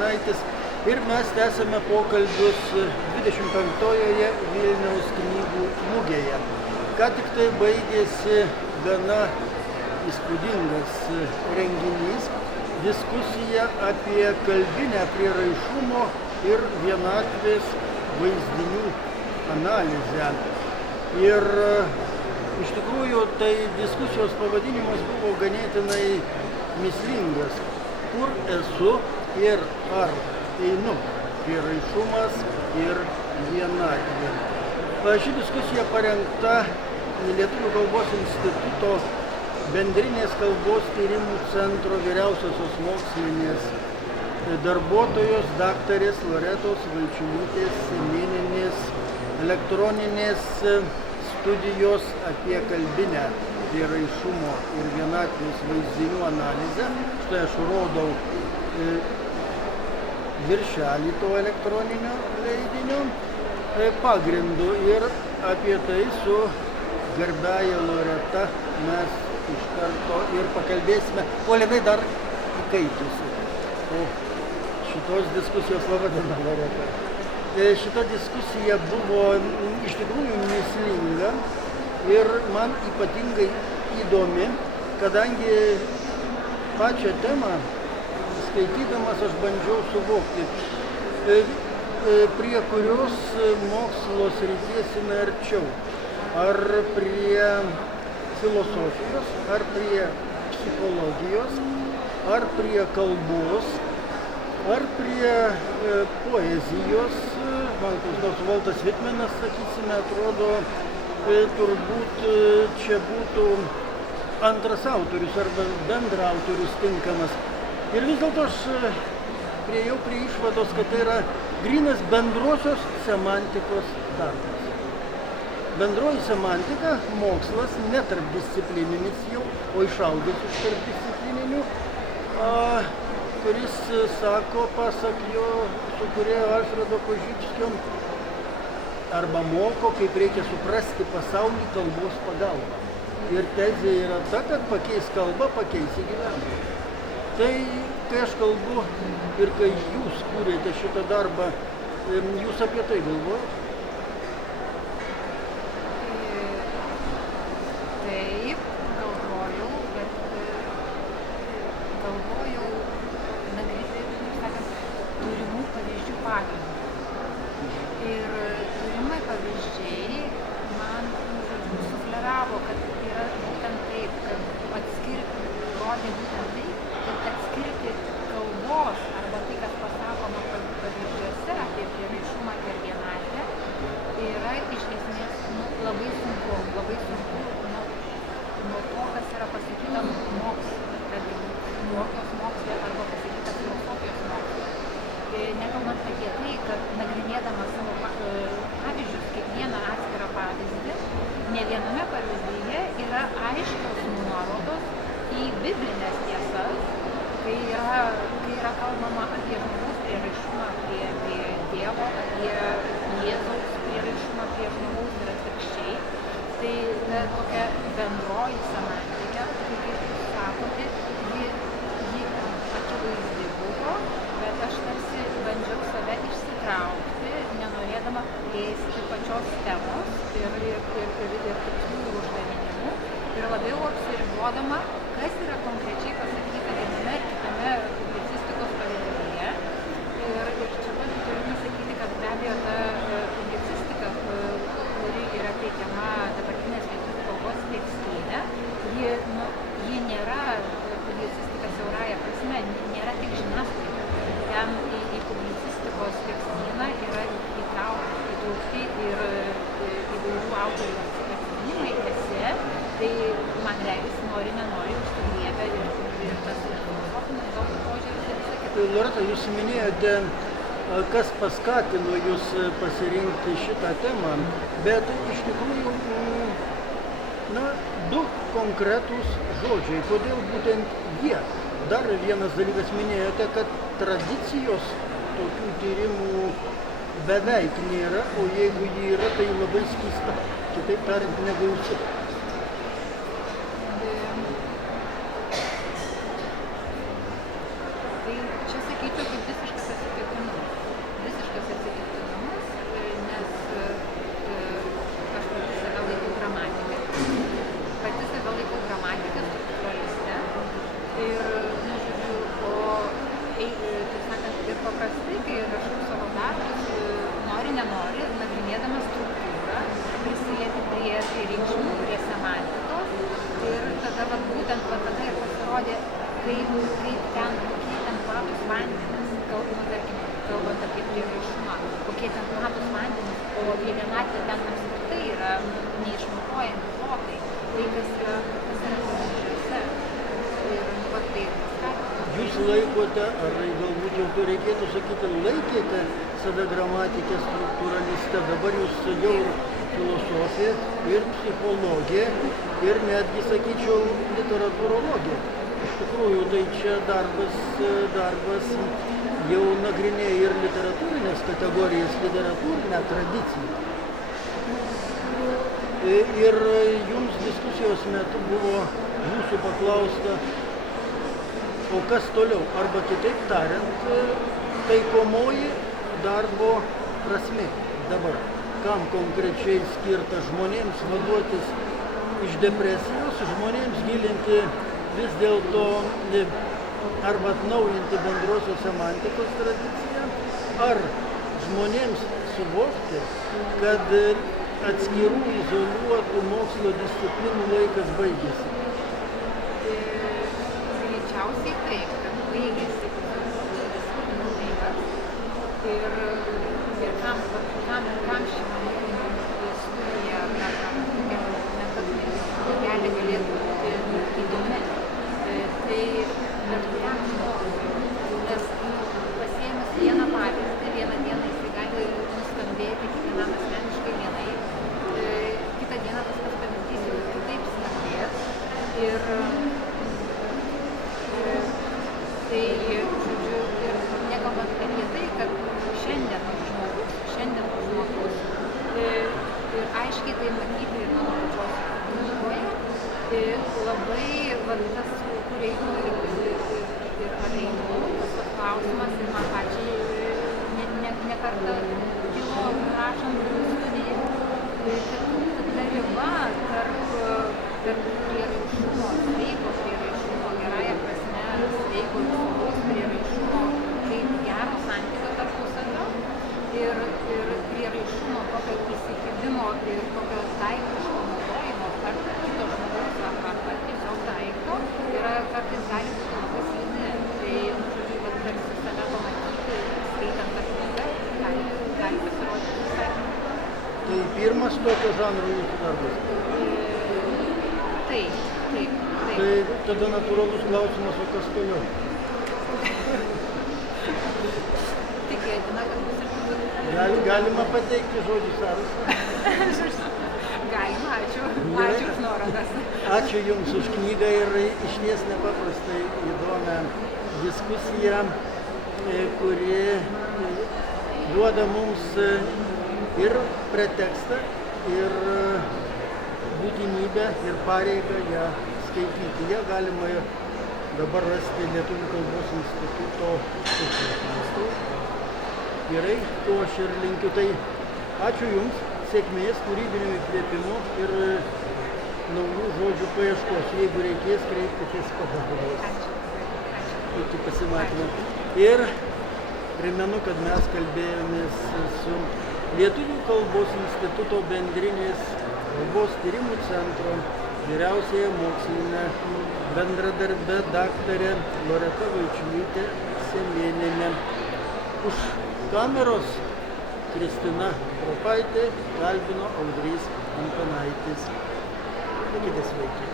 Martinaitis ir mes tęsėme pokalbius 25-ojoje Vilniaus knygų mugėje. Ką tik tai baigėsi gana įspūdingas renginys, diskusija apie kalbinę prieraišumo ir vienatvės vaizdinių analizę. Ir iš tikrųjų tai diskusijos pavadinimas buvo ganėtinai mįslingas. Kur esu ir ar einu? Prieraišumas ir vienatvė. Ši diskusija parengta Lietuvių kalbos instituto Bendrinės kalbos tyrimų centro vyriausiosios mokslinės darbuotojos daktarės Loretos Vaičiulytės Semėnienės elektroninės studijos apie kalbinę prieraišumo ir vienatvės vaizdinių analizę. Štai aš rodau viršelį to elektroninio leidinio pagrindu ir apie tai su garbiaja Loreta mes iš karto ir pakalbėsime, kol jinai dar įkaitusi. O šitos diskusijos laba diena, Loreta. Šita diskusija buvo iš tikrųjų mįslinga ir man ypatingai įdomi, kadangi pačią temą skaitydamas aš bandžiau suvokti, prie kurios mokslo srities jinai arčiau. Ar prie filosofijos, ar prie psichologijos, ar prie kalbos, ar prie poezijos. Man koks nors Valdas Vitmenas, sakysime, atrodo, turbūt čia būtų antras autorius arba bendraautorius tinkamas. Ir vis dėlto aš priėjau prie išvados, kad tai yra grynas bendrosios semantikos darbas. Bendroji semantika, mokslas, ne tarpdisciplininis jau, o išaugęs iš tarpdisciplininių, kuris sako, pasak jo sukūrėjo Alfredo Kožicskio, arba moko, kaip reikia suprasti pasaulį kalbos pagalba. Ir tezė yra ta, kad pakeis kalbą, pakeisi gyvenimą. Tai, kai aš kalbu ir kai jūs kūrėte šitą darbą, jūs apie tai galvojate? Loreta, jūs minėjote, kas paskatino jūs pasirinkti šitą temą, bet iš tikrųjų, du konkretūs žodžiai. Kodėl būtent jie? Dar vienas dalykas minėjote, kad tradicijos tokių tyrimų beveik nėra, o jeigu jį yra, tai labai skysta, kitaip tariant, negausi. čia sakyčiau, kad visiškas atsitiktinumas. Visiškas atsitiktinumas, nes aš pati save laikau gramatikė. Pati save laikau gramatikė, struktūraliste. Ir, nu, žodžiu, taip sakant, ir paprastai, kai rašau savo darbus, nori, nenori, nagrinėdama struktūrą, prisilieti prie reikšmių, prie semantikos. Ir tada būtent tada ir pasirodė, kaip ten, kokie ten platus vandenis, tarkim, kalbant apie prieraišumą, kokie ten platus vandenis, o apie vienatvę ten apskritai yra neišmatuojami plotai, tai kas yra pavyzdžiuose. Ir va tai Jūs laikote, ar galbūt jau to reikėtų sakyti, laikėte save gramatikė, struktūraliste, dabar jūs jau ir filosofė, ir psichologė, ir netgi, sakyčiau, literatūrologė. Iš tikrųjų, tai čia darbas jau nagrinėja ir literatūrinės kategorijas, literatūrinę tradiciją. Ir jums diskusijos metu buvo jūsų paklausta, o kas toliau? Arba kitaip tariant, taikomoji darbo prasmė dabar. Kam konkrečiai skirta žmonėms vaduotis iš depresijos, žmonėms gilinti vis dėlto arba atnaujinti bendrosios semantikos tradiciją, ar žmonėms suvokti, kad atskirų izoliuotų mokslo disciplinų laikas baigėsi. Greičiausiai taip, kad baigėsi laikas. Ir kam šitą studiją, kelią galėtų būti įdomi. Tai bet kuriam žmogui, nes pasiėmus vieną pavyzdį, vieną dieną jisai gali nuskambėti kiekvienam asmeniškai vienai, kitą dieną tas pavyzdys jau kitaip skambės. Ir tai, žodžiu, ir nekalbant apie tai, kad šiandienos žmogus, ir aiškiai tai matyti ir mano pačios knygoje, labai tas, kur einu ir ar einu, tas klausimas ir man pačiai ne kartą kilo rašant studiją, kad ta riba tarp prieraišumo, sveiko prieraišumo, gerąja prasme, sveiko saugaus prieraišumo, kaip gero santykio tarpusavio ir prieraišumo, tokio įsikibimo ir tokio daiktiško naudojimo tarp kito žmogaus arba tiesiog daikto yra kartais gali būti labai slidi. Tai, žodžiu, kad tarsi save pamatyti, skaitant tą knygą, gali pasirodyti visai. Tai pirmas tokio žanro jūsų darbas? Taip. Tai tada natūralus klausimas, o kas toliau? Tikėtina, kad bus ir kitų. Galima pateikti žodžių sąrašą? Galima, ačiū už nuorodas. Ačiū Jums už knygą ir išties nepaprastai įdomią diskusiją, kuri duoda mums ir pretekstą, ir būtinybę, ir pareigą ją skaityti. Ją galima dabar rasti Lietuvių kalbos instituto puslapyje. Gerai, to aš ir linkiu. Tai ačiū Jums, sėkmės, kūrybinio įkvėpimo ir naujų žodžių paieškos. Jeigu reikės, kreipkitės pagalbos. Ačiū. Iki pasimatymo. Ir primenu, kad mes kalbėjomės su Lietuvių kalbos instituto bendrinės kalbos tyrimų centro vyriausiąja mokslinė bendradarbė daktarė Loreta Vaičiulytė Semėnienė. Už kameros Kristina Kropaitė, kalbino Audrys Antanaitis. Likite sveiki.